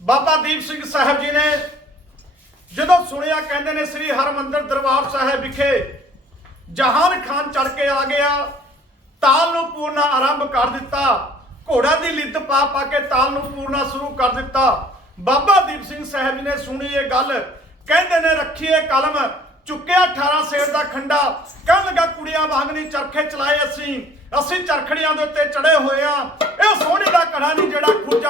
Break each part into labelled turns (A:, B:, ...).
A: ਬਾਬਾ ਦੀਪ ਸਿੰਘ ਸਾਹਿਬ ਜੀ ਨੇ ਜਦੋਂ ਸੁਣਿਆ ਕਹਿੰਦੇ ਨੇ ਸ੍ਰੀ ਹਰਮੰਦਰ ਦਰਬਾਰ ਸਾਹਿਬ ਵਿਖੇ ਜਹਾਨ ਖਾਨ ਚੜ ਕੇ ਆ ਗਿਆ, ਤਾਲ ਨੂੰ ਪੂਰਨਾ ਆਰੰਭ ਕਰ ਦਿੱਤਾ ਘੋੜਾ ਦੀ ਲਿੱਦ ਪਾ ਪਾ ਕੇ ਤਾਲ ਨੂੰ ਪੂਰਨਾ ਸ਼ੁਰੂ ਕਰ ਦਿੱਤਾ। ਬਾਬਾ ਦੀਪ ਸਿੰਘ ਸਾਹਿਬ ਜੀ ਨੇ ਸੁਣੀ ਇਹ ਗੱਲ, ਕਹਿੰਦੇ ਨੇ ਰੱਖੀਏ ਕਲਮ, ਚੁੱਕਿਆ 18 ਸੇਰ ਦਾ ਖੰਡਾ, ਕਹਿਣ ਲੱਗਾ ਕੁੜੀਆਂ ਵਾਂਗ ਨਹੀਂ ਚਰਖੇ ਚਲਾਏ ਅਸੀਂ। ਅਸੀਂ ਚਰਖੜੀਆਂ ਦੇ ਉੱਤੇ ਚੜੇ ਹੋਏ ਆ ਇਹ ਸੋਹਣੇ ਦਾ ਕੜਾ ਨਹੀਂ ਜਿਹੜਾ ਖੁੱਜ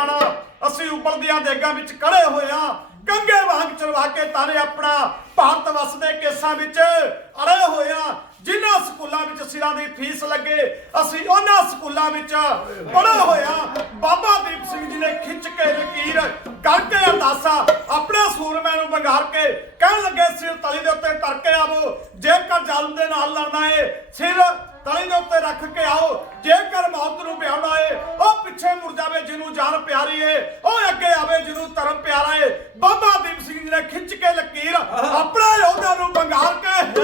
A: ਅਸੀਂ ਉਬਲਦੀਆਂ ਦੇਗਾਂ ਵਿੱਚ ਕੜੇ ਹੋਏ ਆ ਕੰਗੇ ਵਾਂਗ ਚਲਵਾ ਕੇ ਤਾਰੇ ਆਪਣਾ ਭਾਰਤ ਵਸਦੇ ਕੇਸਾਂ ਵਿੱਚ ਅੜੇ ਹੋਏ ਜਿਨ੍ਹਾਂ ਸਕੂਲਾਂ ਵਿੱਚ ਸਿਰਾਂ ਦੀ ਫੀਸ ਲੱਗੇ, ਅਸੀਂ ਉਹਨਾਂ ਸਕੂਲਾਂ ਵਿੱਚ ਪੜ੍ਹੇ ਹੋਇਆ ਬਾਬਾ ਦੀਪ ਸਿੰਘ ਜੀ ਨੇ ਖਿੱਚ ਕੇ ਲਕੀਰ ਕਰਕੇ ਅਰਦਾਸਾ ਆਪਣੇ ਸੂਰਮਿਆਂ ਨੂੰ ਬੰਗਾਰ ਕੇ ਕਹਿਣ ਲੱਗੇ, ਸਿਰ ਤਲੀ ਦੇ ਉੱਤੇ ਧਰ ਕੇ ਆਵੋ। ਜੇਕਰ ਜ਼ਾਲਮ ਦੇ ਨਾਲ ਲੜਨਾ ਏ, ਸਿਰ ਤਲੀ ਦੇ ਉੱਤੇ ਰੱਖ ਕੇ ਆਓ। ਜੇਕਰ ਮੌਤ ਨੂੰ ਵਿਆਹਣਾ ਏ ਉਹ ਪਿੱਛੇ ਮੁੜ ਜਾਵੇ ਜਿਹਨੂੰ ਜਾਨ ਪਿਆਰੀ ਏ ਉਹ ਅੱਗੇ ਆਵੇ ਜਿਹਨੂੰ ਧਰਮ ਪਿਆਰਾ ਏ। ਬਾਬਾ ਦੀਪ ਸਿੰਘ ਜੀ ਨੇ ਖਿੱਚ ਕੇ ਲਕੀਰ ਆਪਣੇ ਯੋਧਿਆਂ ਨੂੰ ਬੰਗਾਰ ਕੇ